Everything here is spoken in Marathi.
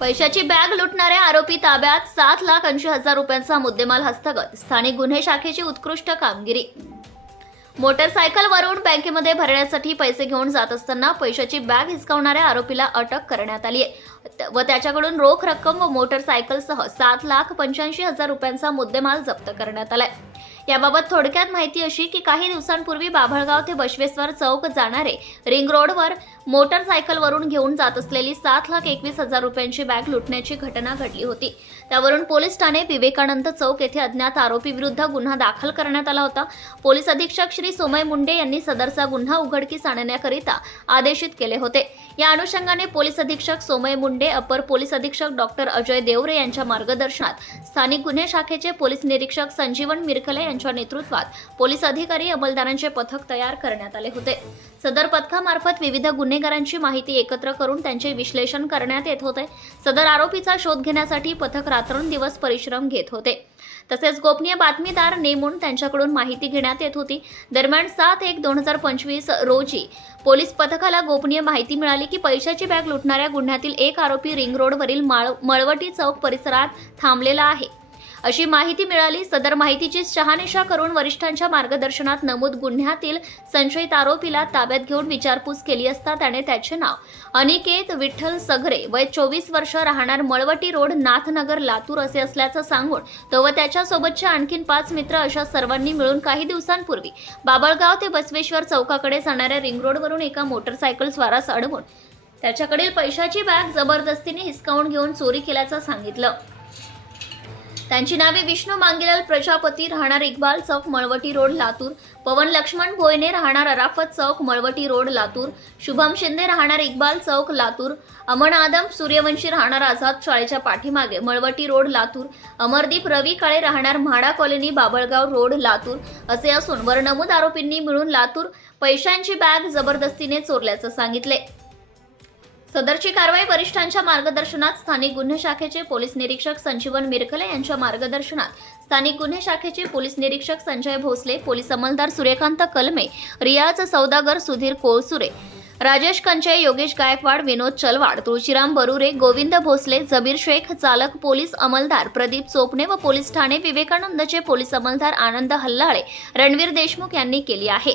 पैशाची बॅग लुटणाऱ्या आरोपी ताब्यात सात लाख ऐंशी हजार रुपयांचा मुद्देमाल हस्तगत. स्थानिक गुन्हे शाखेची उत्कृष्ट कामगिरी. मोटरसायकलवरून बँकेमध्ये भरण्यासाठी पैसे घेऊन जात असताना पैशाची बॅग हिसकावणाऱ्या आरोपीला अटक करण्यात आली आहे व त्याच्याकडून रोख रक्कम व मोटरसायकलसह सात लाख पंच्याऐंशी हजार रुपयांचा मुद्देमाल जप्त करण्यात आलाय. याबाबत थोडक्यात माहिती अशी की काही दिवसांपूर्वी बाभळगाव ते बशवेश्वर चौक जाणारे रिंग रोडवर मोटरसायकलवरून घेऊन जात असलेली सात लाख एकवीस हजार रुपयांची बॅग लुटण्याची घटना घडली होती. त्यावरून पोलीस ठाणे विवेकानंद चौक येथे अज्ञात आरोपी विरुद्ध गुन्हा दाखल करण्यात आला होता. पोलीस अधीक्षक श्री सोमय मुंडे यांनी सदरचा गुन्हा उघडकीस आणण्याकरिता आदेशित केले होते. या अनुषंगाने पोलीस अधीक्षक सोमय मुंडे अपर पोलीस अधीक्षक डॉक्टर अजय देवरे यांच्या मार्गदर्शनात स्थानिक गुन्हे शाखेचे पोलीस निरीक्षक संजीवन मिरकले यांच्या नेतृत्वात पोलीस अधिकारी अंमलदारांचे पथक तयार करण्यात आले होते. सदर पथकामार्फत विविध गुन्हेगारांची माहिती एकत्र करून त्यांचे विश्लेषण करण्यात येत होते. सदर आरोपीचा शोध घेण्यासाठी पथक रात्रंदिवस परिश्रम घेत होते. तसेच गोपनीय बातमीदार नेमून त्यांच्याकडून माहिती घेण्यात येत होती. दरम्यान सात एक दोन हजार पंचवीस रोजी पोलीस पथकाला गोपनीय माहिती मिळाली की पैशाची बॅग लुटणाऱ्या गुन्ह्यातील एक आरोपी रिंग रोडवरील माळ मळवटी चौक परिसरात थांबलेला आहे. अशी माहिती मिळाली. सदर माहितीची शहानिशा करून वरिष्ठांच्या मार्गदर्शनात नमूद गुन्ह्यातील संशयित आरोपीला ताब्यात घेऊन विचारपूस केली असता त्याने त्याचे नाव अनिकेत विठ्ठल सगरे वय चोवीस वर्ष राहणार मळवटी रोड नाथनगर लातूर असे असल्याचं सांगून तो व त्याच्यासोबतचे आणखीन पाच मित्र अशा सर्वांनी मिळून काही दिवसांपूर्वी बाबळगाव ते बसवेश्वर चौकाकडे जाणाऱ्या रिंग रोडवरून एका मोटरसायकल स्वारास अडवून त्याच्याकडील पैशाची बॅग जबरदस्तीने हिसकावून घेऊन चोरी केल्याचं सांगितलं. त्यांची नावे विष्णू मांगेलाल प्रजापती राहणार इक्बाल चौक मळवटी रोड लातूर. पवन लक्ष्मण भोयने राहणार अराफत चौक मळवटी रोड लातूर. शुभम शिंदे राहणार इक्बाल चौक लातूर. अमन आदम सूर्यवंशी राहणार आझाद शाळेच्या पाठीमागे मळवटी रोड लातूर. अमरदीप रवी काळे राहणार म्हाडा कॉलनी बाबळगाव रोड लातूर. असे असून वर नमूद आरोपींनी मिळून लातूर पैशांची बॅग जबरदस्तीने चोरल्याचं सांगितले सदरची कारवाई वरिष्ठांच्या मार्गदर्शनात स्थानिक गुन्हे शाखेचे पोलीस निरीक्षक संजीवन मिरकले यांच्या मार्गदर्शनात स्थानिक गुन्हे शाखेचे पोलीस निरीक्षक संजय भोसले पोलीस अंमलदार सूर्यकांत कलमे रियाज सौदागर सुधीर कोळसुरे राजेश कंचे योगेश गायकवाड विनोद चलवाड तुळशीराम बरुरे गोविंद भोसले जबीर शेख चालक पोलीस अंमलदार प्रदीप चोपणे व पोलीस ठाणे विवेकानंदचे पोलीस अंमलदार आनंद हल्लाळे रणवीर देशमुख यांनी केली आहे.